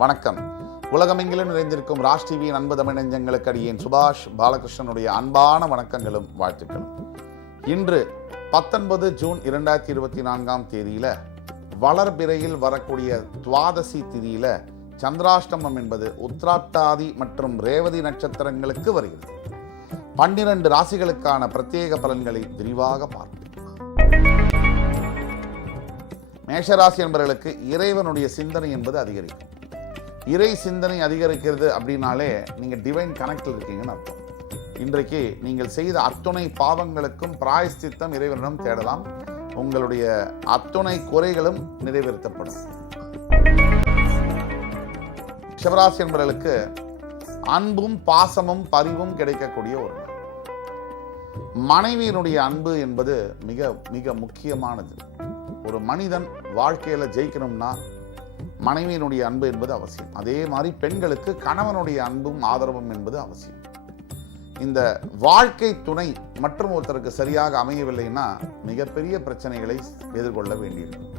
வணக்கம். உலகமெங்கிலும் நிறைந்திருக்கும் ராஜ் டிவியின் அன்பு தமிழ் நெஞ்சங்களுக்கு அடியேன் சுபாஷ் பாலகிருஷ்ணனுடைய அன்பான வணக்கங்களும் வாழ்த்துக்களும். இன்று 19 ஜூன் 2024 வளர்பிறையில் வரக்கூடிய துவாதசி திதியில சந்திராஷ்டமம் என்பது உத்திராட்டாதி மற்றும் ரேவதி நட்சத்திரங்களுக்கு வருகிறது. 12 ராசிகளுக்கான பிரத்யேக பலன்களை விரிவாக பார்ப்போம். மேஷராசி என்பவர்களுக்கு இறைவனுடைய சிந்தனை என்பது அதிகரிக்கும். இறை சிந்தனை அதிகரிக்கிறது அப்படின்னாலே நீங்கள் டிவைன் கனெக்டில் இருக்கீங்கன்னு அர்த்தம். இன்றைக்கு நீங்கள் செய்த அத்துணை பாவங்களுக்கும் பிராயஷ்சித்தம் இறைவனிடம் தேடலாம். உங்களுடைய அத்துணை குறைகளும் நிறைவேற்றப்படும். சிவராசி என்பவர்களுக்கு அன்பும் பாசமும் பரிவும் கிடைக்கக்கூடிய ஒரு நாள். மனைவியினுடைய அன்பு என்பது மிக மிக முக்கியமானது. ஒரு மனிதன் வாழ்க்கையில ஜெயிக்கணும்னா மனைவியினுடைய அன்பு என்பது அவசியம். அதே மாதிரி பெண்களுக்கு கணவனுடைய அன்பும் ஆதரவும் என்பது அவசியம். இந்த வாழ்க்கை துணை மற்றும் ஒருத்தருக்கு சரியாக அமையவில்லைன்னா மிகப்பெரிய பிரச்சனைகளை எதிர்கொள்ள வேண்டியிருக்கும்.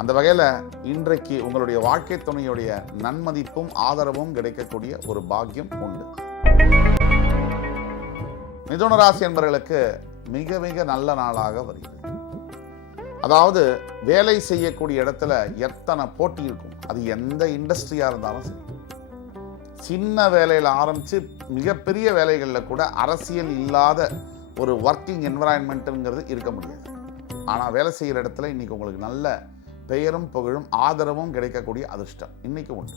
அந்த வகையில் இன்றைக்கு உங்களுடைய வாழ்க்கை துணையுடைய நன்மதிப்பும் ஆதரவும் கிடைக்கக்கூடிய ஒரு பாக்கியம் உண்டு. மிதுன ராசி என்பவர்களுக்கு மிக மிக நல்ல நாளாக வருகிறது. அதாவது வேலை செய்யக்கூடிய இடத்துல எத்தனை போட்டி இருக்கும். அது எந்த இண்டஸ்ட்ரியா இருந்தாலும் சரி, சின்ன வேலையில் ஆரம்பிச்சு மிகப்பெரிய வேலைகளில் கூட அரசியல் இல்லாத ஒரு ஒர்க்கிங் என்விரான்மெண்ட்டுங்கிறது இருக்க முடியாது. ஆனால் வேலை செய்கிற இடத்துல இன்னைக்கு உங்களுக்கு நல்ல பெயரும் புகழும் ஆதரவும் கிடைக்கக்கூடிய அதிர்ஷ்டம் இன்னைக்கு உண்டு.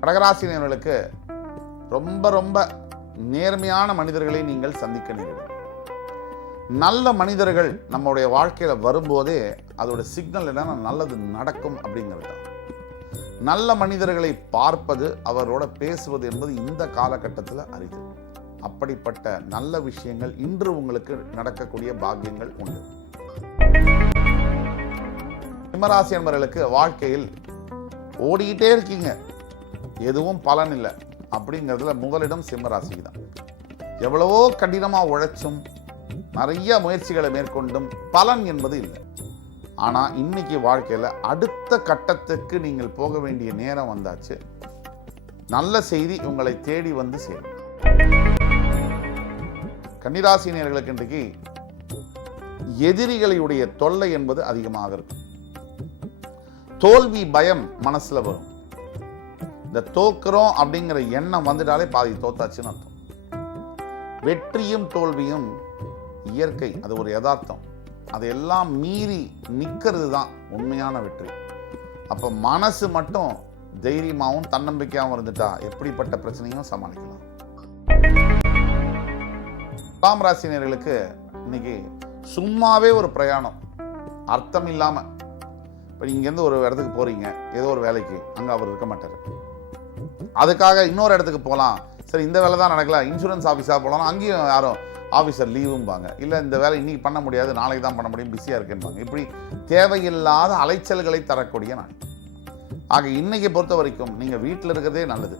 கடகராசினியர்களுக்கு ரொம்ப ரொம்ப நேர்மையான மனிதர்களை நீங்கள் சந்திக்க நேரிடும். நல்ல மனிதர்கள் நம்முடைய வாழ்க்கையில வரும்போதே அதோட சிக்னல் என்னன்னா நல்லது நடக்கும் அப்படிங்கிறது தான். நல்ல மனிதர்களை பார்ப்பது, அவரோட பேசுவது என்பது இந்த காலகட்டத்தில் அரிது. அப்படிப்பட்ட நல்ல விஷயங்கள் இன்று உங்களுக்கு நடக்கக்கூடிய பாக்கியங்கள் உண்டு. சிம்மராசி என்பவர்களுக்கு வாழ்க்கையில் ஓடிக்கிட்டே இருக்கீங்க, எதுவும் பலன் இல்லை அப்படிங்கிறதுல முதலிடம் சிம்மராசிக்கு தான். எவ்வளவோ கடினமா உழைச்சும் நிறைய முயற்சிகளை மேற்கொண்டும் பலன் என்பது இல்லை. ஆனால் இன்னைக்கு வாழ்க்கையில் அடுத்த கட்டத்துக்கு நீங்கள் போக வேண்டிய நேரம் வந்தாச்சு. நல்ல செய்தி உங்களை தேடி வந்து சேரும். கன்னிராசினியர்களுக்கு இன்றைக்கு எதிரிகளுடைய தொல்லை என்பது அதிகமாக இருக்கும். தோல்வி பயம் மனசுல வரும். இந்த தோக்குறோம் அப்படிங்கிற எண்ணம் வந்துட்டாலே பாதி தோத்தாச்சுன்னு அர்த்தம். வெற்றியும் தோல்வியும் இயற்கை, அது ஒரு யதார்த்தம். அதையெல்லாம் மீறி நிற்கிறது தான் உண்மையான வெற்றி. அப்போ மனசு மட்டும் தைரியமாகவும் தன்னம்பிக்கையாகவும் இருந்துட்டா எப்படிப்பட்ட பிரச்சனையும் சமாளிக்கலாம். துலாம் ராசினியர்களுக்கு இன்னைக்கு சும்மாவே ஒரு பிரயாணம் அர்த்தம் இல்லாம, இப்போ இங்கேருந்து ஒரு இடத்துக்கு போறீங்க, ஏதோ ஒரு வேலைக்கு, அங்கே அவர் இருக்க மாட்டார். அதுக்காக இன்னொரு இடத்துக்கு போகலாம், சரி இந்த வேலை தான் நடக்கல, இன்சூரன்ஸ் ஆஃபீஸாக போகலாம், அங்கேயும் யாரும் ஆஃபீஸர் லீவும்பாங்க. இல்லை இந்த வேலை இன்னைக்கு பண்ண முடியாது, நாளைக்கு தான் பண்ண முடியும், பிஸியாக இருக்கேன்பாங்க. இப்படி தேவையில்லாத அலைச்சல்களை தரக்கூடிய நாள். ஆக இன்னைக்கு பொறுத்த வரைக்கும் நீங்கள் வீட்டில் இருக்கிறதே நல்லது.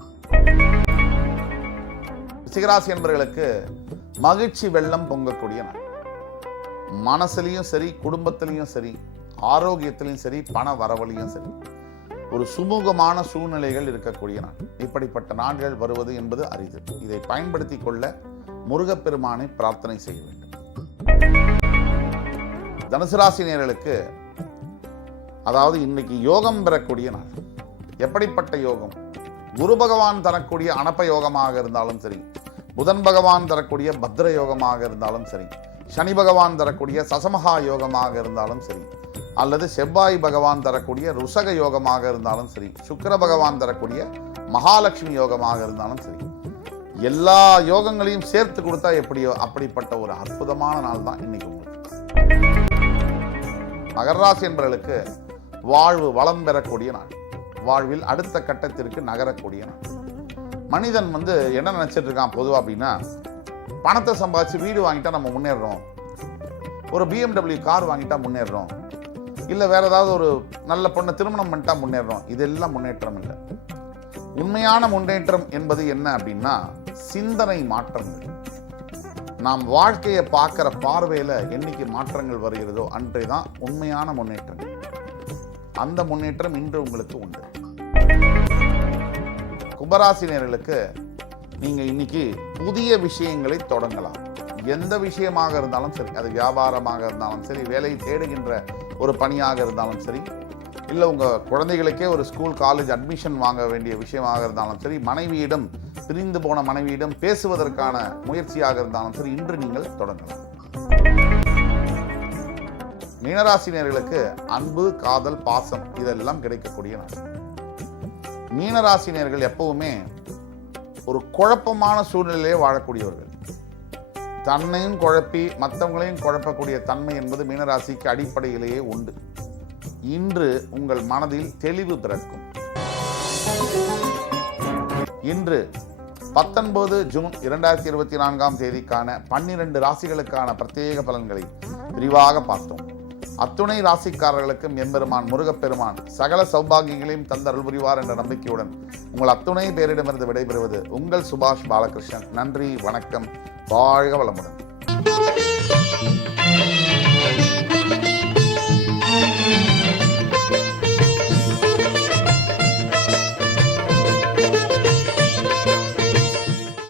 ரிஷிகராசி என்பவர்களுக்கு மகிழ்ச்சி வெள்ளம் பொங்கக்கூடிய நாள். மனசுலையும் சரி, குடும்பத்திலையும் சரி, ஆரோக்கியத்திலையும் சரி, பண வரவழியும் சரி, ஒரு சுமூகமான சூழ்நிலைகள் இருக்கக்கூடிய நாள். இப்படிப்பட்ட நாட்கள் வருவது என்பது அரிது. இதை பயன்படுத்தி கொள்ள முருகப்பெருமானை பிரார்த்தனை செய்ய வேண்டும். தனுசு ராசினியர்களுக்கு அதாவது இன்னைக்கு யோகம் பெறக்கூடிய நாள். எப்படிப்பட்ட யோகம்? குரு பகவான் தரக்கூடிய அனப்ப யோகமாக இருந்தாலும் சரி, புதன் பகவான் தரக்கூடிய பத்ர யோகமாக இருந்தாலும் சரி, சனி பகவான் தரக்கூடிய சசமகா யோகமாக இருந்தாலும் சரி, அல்லது செவ்வாய் பகவான் தரக்கூடிய ருஷக யோகமாக இருந்தாலும் சரி, சுக்கிர பகவான் தரக்கூடிய மகாலட்சுமி யோகமாக இருந்தாலும் சரி, எல்லா யோகங்களையும் சேர்த்து கொடுத்தா எப்படியோ அப்படிப்பட்ட ஒரு அற்புதமான நாள் தான் இன்னைக்கு உங்களுக்கு. மகராசி என்பவர்களுக்கு வாழ்வு வளம் பெறக்கூடிய நாள். வாழ்வில் அடுத்த கட்டத்திற்கு நகரக்கூடிய நாள். மனிதன் என்ன நினைச்சிட்டு இருக்கான் பொதுவாக அப்படின்னா, பணத்தை சம்பாதிச்சு வீடு வாங்கிட்டா நம்ம முன்னேறோம், ஒரு BMW கார் வாங்கிட்டா முன்னேறோம், இல்லை வேற ஏதாவது ஒரு நல்ல பொண்ணை திருமணம் பண்ணிட்டா முன்னேறோம். இதெல்லாம் முன்னேற்றம் இல்லை. உண்மையான முன்னேற்றம் என்பது என்ன அப்படின்னா சிந்தனை மாற்றங்கள். நாம் வாழ்க்கையை பார்க்கிற பார்வையில என்னைக்கு மாற்றங்கள் வருகிறதோ அன்றே தான் உண்மையான முன்னேற்றம். அந்த முன்னேற்றம் இன்று உங்களுக்கு உண்டு. கும்பராசினியர்களுக்கு நீங்க இன்னைக்கு புதிய விஷயங்களை தொடங்கலாம். எந்த விஷயமாக இருந்தாலும் சரி, அது வியாபாரமாக இருந்தாலும் சரி, வேலை தேடுகின்ற ஒரு பணியாக இருந்தாலும் சரி, இல்லை உங்கள் குழந்தைகளுக்கே ஒரு ஸ்கூல் காலேஜ் அட்மிஷன் வாங்க வேண்டிய விஷயமாக இருந்தாலும் சரி, மனைவியிடம் பிரிந்து போன மனைவியிடம் பேசுவதற்கான முயற்சியாக இருந்தாலும் சரி, இன்று நீங்கள் தொடங்கலாம். மீனராசினியர்களுக்கு அன்பு, காதல், பாசம் இதெல்லாம் கிடைக்கக்கூடிய நாள். மீனராசினியர்கள் எப்பவுமே ஒரு குழப்பமான சூழ்நிலையிலே வாழக்கூடியவர்கள். தன்னையும் குழப்பி மற்றவங்களையும் குழப்பக்கூடிய தன்மை என்பது மீனராசிக்கு அடிப்படையிலேயே உண்டு. இன்று உங்கள் மனதில் தெளிவு பிறக்கும். இன்று 19 ஜூன் 2024 தேதிக்கான 12 ராசிகளுக்கான பிரத்யேக பலன்களை விரிவாக பார்த்தோம். அத்துணை ராசிக்காரர்களுக்கும் எம்பெருமான் முருகப்பெருமான் சகல சௌபாகியங்களையும் தந்தருள் புரிவார் என்ற நம்பிக்கையுடன் உங்கள் அத்துணை பேரிடமிருந்து விடைபெறுவது உங்கள் சுபாஷ் பாலகிருஷ்ணன். நன்றி, வணக்கம், வாழ்க வளமுடன்.